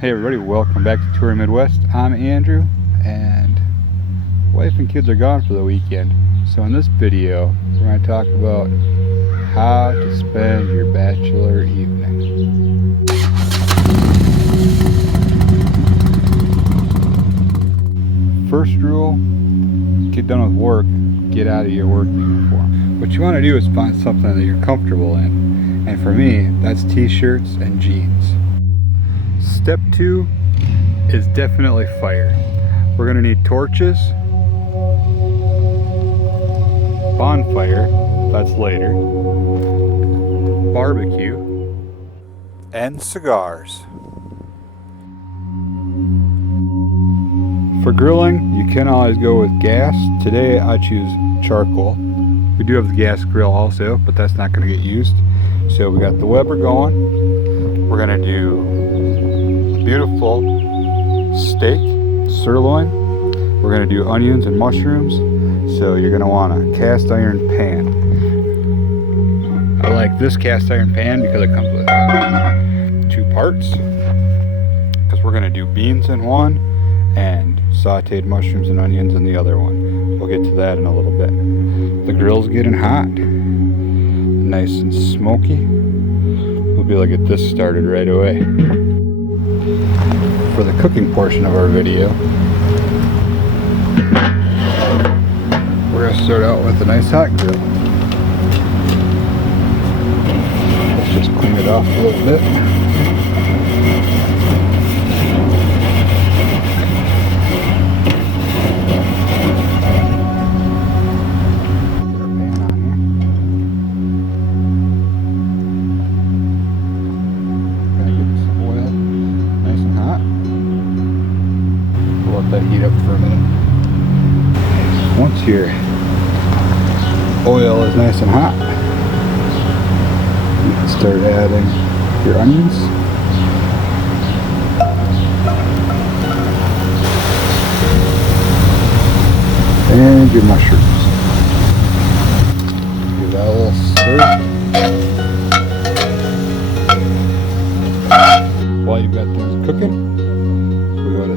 Hey everybody, welcome back to Touring Midwest. I'm Andrew, and wife and kids are gone for the weekend. So in this video, we're going to talk about how to spend your bachelor evening. First rule, get done with work, get out of your work uniform. What you want to do is find something that you're comfortable in. And for me, that's t-shirts and jeans. Step 2 is definitely fire. We're going to need torches, bonfire, that's later, barbecue, and cigars. For grilling, you can always go with gas. Today I choose charcoal. We do have the gas grill also, but that's not going to get used. So we got the Weber going. We're going to do beautiful steak, sirloin. We're going to do onions and mushrooms. So you're going to want a cast iron pan. I like this cast iron pan because it comes with 2 parts. Because we're going to do beans in one and sauteed mushrooms and onions in the other one. We'll get to that in a little bit. The grill's getting hot, nice and smoky. We'll be able to get this started right away. For the cooking portion of our video, we're going to start out with a nice hot grill. Let's just clean it off a little bit. That heat up for a minute. Once your oil is nice and hot, you can start adding your onions. And your mushrooms. Give that a little stir. While you've got things cooking, we go to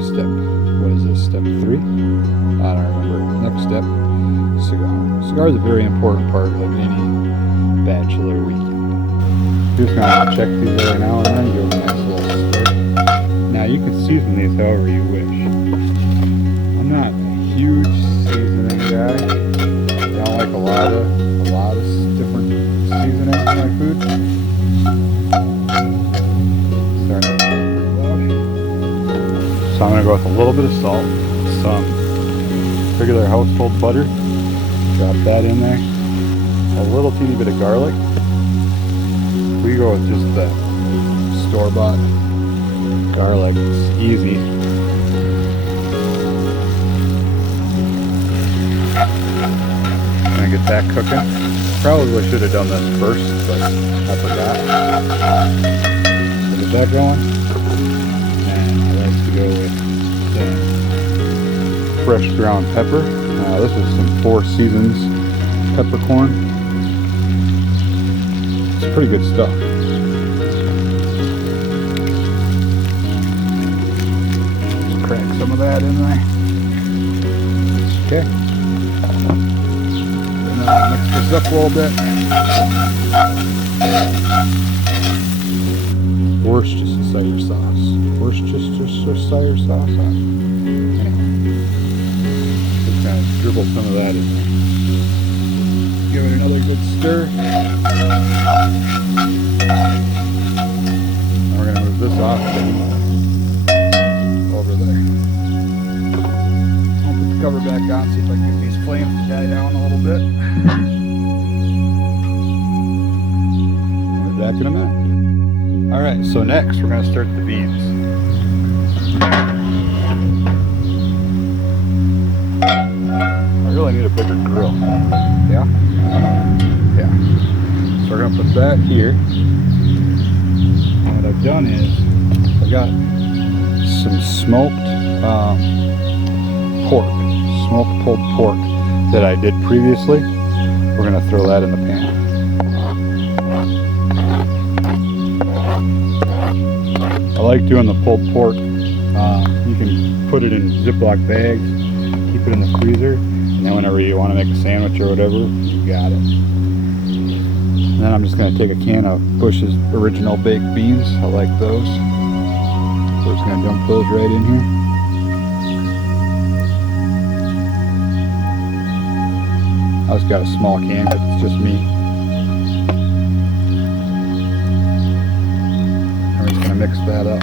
what is this, step 3? I don't remember. Next step, cigar. Cigar is a very important part of any bachelor weekend. Just kind of check these every now and then, give them a nice little stir. Now you can season these however you wish. I'm not a huge seasoning guy. I don't like a lot of different seasonings in my food. So I'm going to go with a little bit of salt, some regular household butter, drop that in there, a little teeny bit of garlic. We go with just the store-bought garlic, it's easy. Gonna get that cooking. Probably should have done this first, but I forgot. So get that going. To go with some fresh ground pepper. This is some 4 Seasons peppercorn. It's pretty good stuff. Just crack some of that in there. Okay. And mix this up a little bit. Worcestershire sauce. Worcestershire sauce on. Anyway, just kind of dribble some of that in there. Give it another good stir. And we're going to move this off over there. I'll put the cover back on, see if I can get these flames to die down a little bit. I'll be back in a minute. Alright, so next we're going to start the beans. I really need a bigger grill. Yeah? Yeah. So we're going to put that here. And what I've done is I've got some smoked smoked pulled pork that I did previously. We're going to throw that in the pan. I like doing the pulled pork. You can put it in Ziploc bags, keep it in the freezer, and then whenever you want to make a sandwich or whatever, you got it. And then I'm just going to take a can of Bush's Original Baked Beans. I like those. We're just going to dump those right in here. I just got a small can because it's just me. I'm just going to mix that up.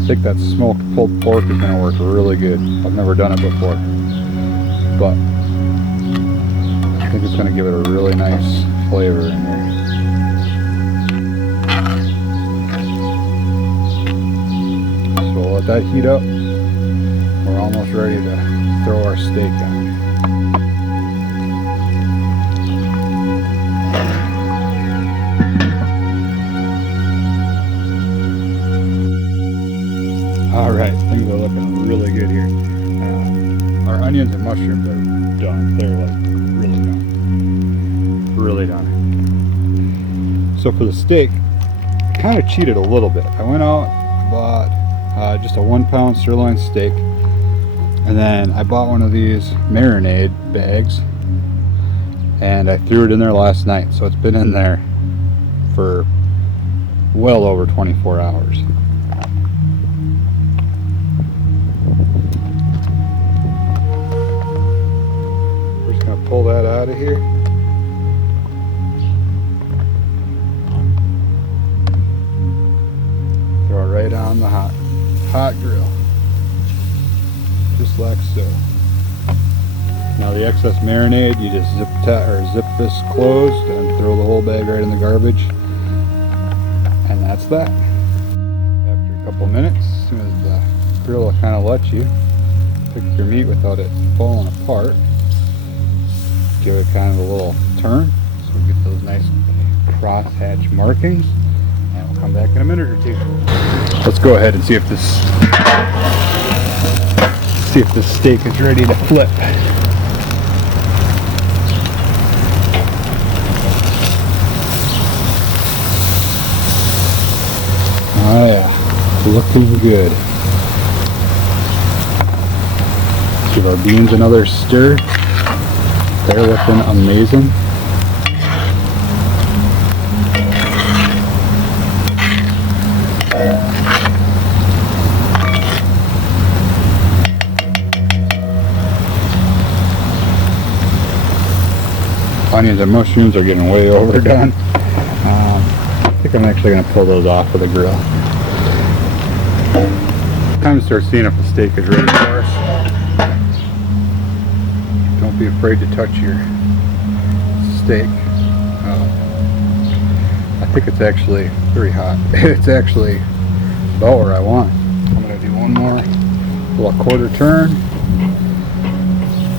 I think that smoked pulled pork is going to work really good. I've never done it before, but I think it's going to give it a really nice flavor in there. So we'll let that heat up. We're almost ready to throw our steak on. Alright, things are looking really good here. Our onions and mushrooms are done. They're like really done. Really done. So for the steak, I kind of cheated a little bit. I went out, bought just a 1 pound sirloin steak. And then I bought one of these marinade bags and I threw it in there last night. So it's been in there for well over 24 hours. We're just going to pull that out of here. Throw it right on the hot grill. Just like so. Now the excess marinade, you just zip this closed and throw the whole bag right in the garbage, and that's that. After a couple minutes, as soon as the grill will kind of let you pick your meat without it falling apart, give it kind of a little turn so we get those nice crosshatch markings, and we'll come back in a minute or two. Let's go ahead and see if this steak is ready to flip. Oh yeah, looking good. Give our beans another stir. They're looking amazing. Onions and mushrooms are getting way overdone. I think I'm actually going to pull those off of the grill. Time to start seeing if the steak is ready for us. Don't be afraid to touch your steak. I think it's actually very hot. It's actually about where I want. I'm going to do one more little quarter turn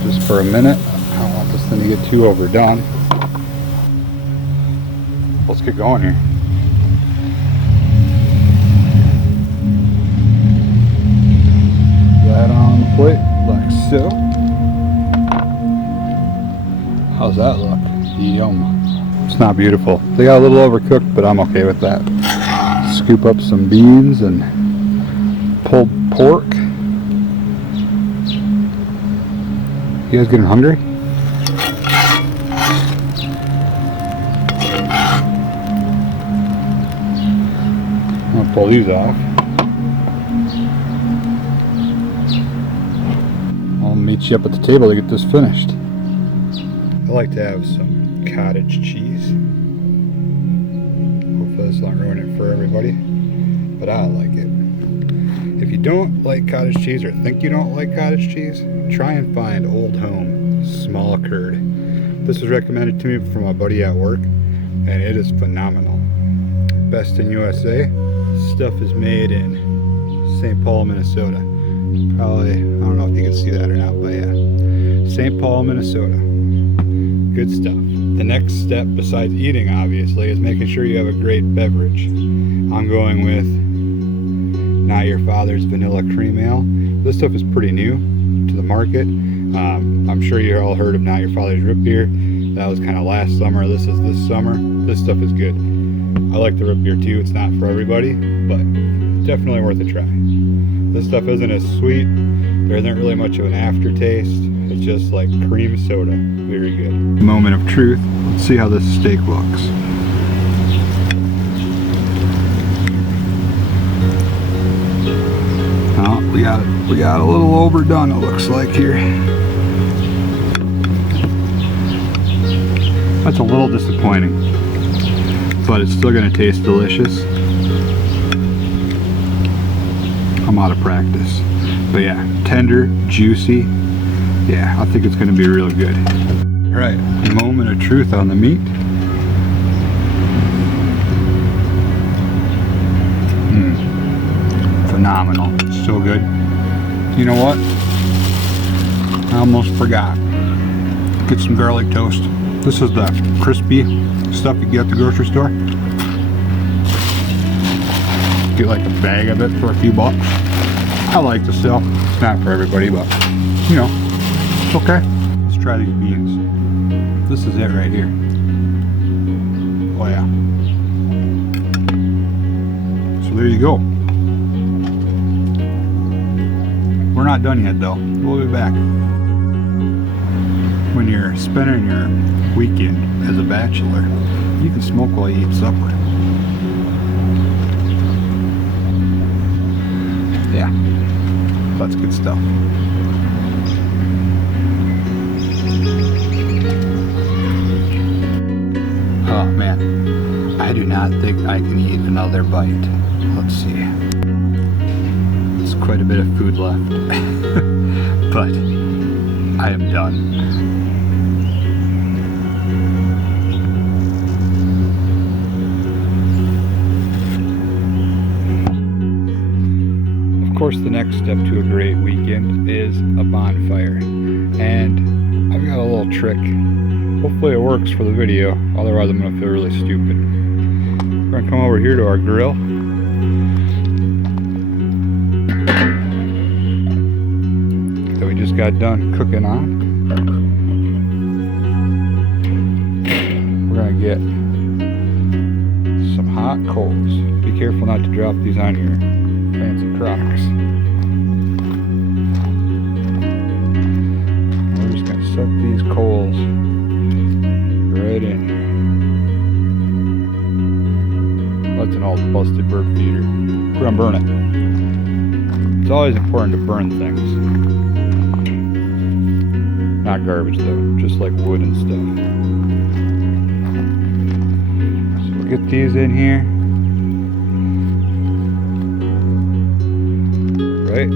just for a minute. I don't want this thing to get too overdone. Let's get going here. That on the plate, like so. How's that look? Yum. It's not beautiful. They got a little overcooked, but I'm okay with that. Scoop up some beans and pulled pork. You guys getting hungry? I'm gonna pull these off. I'll meet you up at the table to get this finished. I like to have some cottage cheese. Hopefully this won't ruin it for everybody, but I like it. If you don't like cottage cheese or think you don't like cottage cheese, try and find Old Home small curd. This was recommended to me from a buddy at work, and it is phenomenal. Best in USA. Stuff is made in St. Paul, Minnesota. Probably, I don't know if you can see that or not, but yeah. St. Paul, Minnesota. Good stuff. The next step, besides eating obviously, is making sure you have a great beverage. I'm going with Not Your Father's Vanilla Cream Ale. This stuff is pretty new to the market. I'm sure you all heard of Not Your Father's Root Beer. That was kind of last summer. This is this summer. this stuff is good. I like the root beer too. It's not for everybody, but definitely worth a try. This stuff isn't as sweet. There isn't really much of an aftertaste. It's just like cream soda. Very good. Moment of truth. Let's see how this steak looks. Oh, we got a little overdone, it looks like here. That's a little disappointing, but it's still going to taste delicious. I'm out of practice. But yeah, tender, juicy. Yeah, I think it's going to be really good. All right, moment of truth on the meat. Phenomenal. So good. You know what? I almost forgot. Get some garlic toast. This is the crispy stuff you get at the grocery store. Get like a bag of it for a few bucks. I like the stuff. It's not for everybody, but you know, it's okay. Let's try these beans. This is it right here. Oh yeah. So there you go. We're not done yet though. We'll be back. When you're spending your weekend as a bachelor, you can smoke while you eat supper. Yeah, that's good stuff. Oh man, I do not think I can eat another bite. Let's see. There's quite a bit of food left, but I am done. Of course, the next step to a great weekend is a bonfire, and I've got a little trick. Hopefully it works for the video, otherwise I'm going to feel really stupid. We're going to come over here to our grill. That we just got done cooking on. We're going to get some hot coals. Be careful not to drop these on your fancy Crocs. We're just going to set these coals right in here. That's an old busted bird feeder. We're going to burn it. It's always important to burn things. Not garbage though, just like wood and stuff. So we'll get these in here. Right?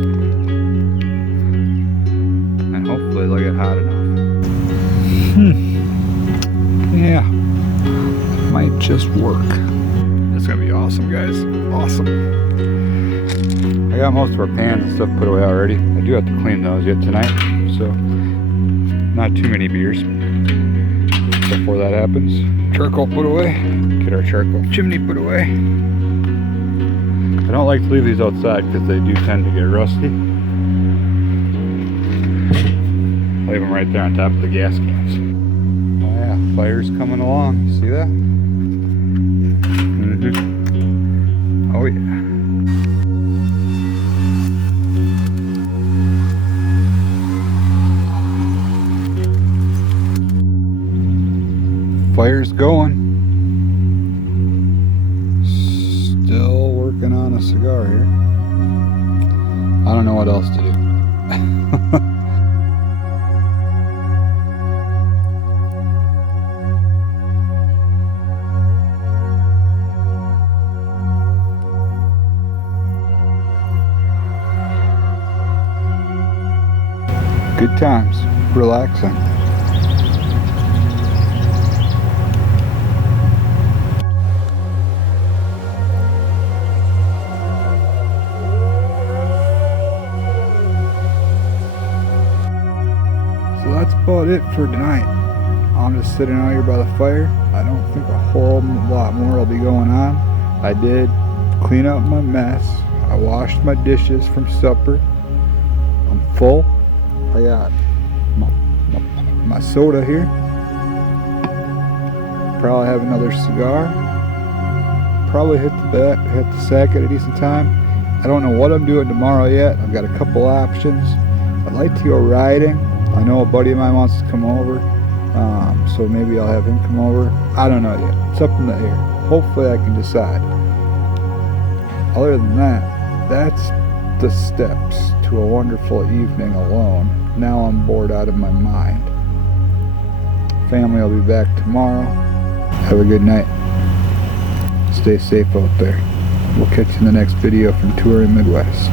And hopefully they'll get hot enough. Yeah. Might just work. It's gonna be awesome, guys. Awesome. I got most of our pans and stuff put away already. I do have to clean those yet tonight, so not too many beers before that happens. Charcoal put away. Get our charcoal chimney put away. I don't like to leave these outside because they do tend to get rusty. Leave them right there on top of the gas cans. Oh yeah, fire's coming along. You see that? Mm-hmm. Oh yeah. Fire's going. Still working on a cigar here. I don't know what else to do. Good times, relaxing. So that's about it for tonight. I'm just sitting out here by the fire. I don't think a whole lot more will be going on. I did clean up my mess. I washed my dishes from supper. I'm full. I got my soda here. Probably have another cigar. Probably hit the sack at a decent time. I don't know what I'm doing tomorrow yet. I've got a couple options. I'd like to go riding. I know a buddy of mine wants to come over, so maybe I'll have him come over. I don't know yet. It's up in the air. Hopefully I can decide. Other than that, that's the steps to a wonderful evening alone. Now I'm bored out of my mind. Family will be back tomorrow. Have a good night. Stay safe out there. We'll catch you in the next video from Touring Midwest.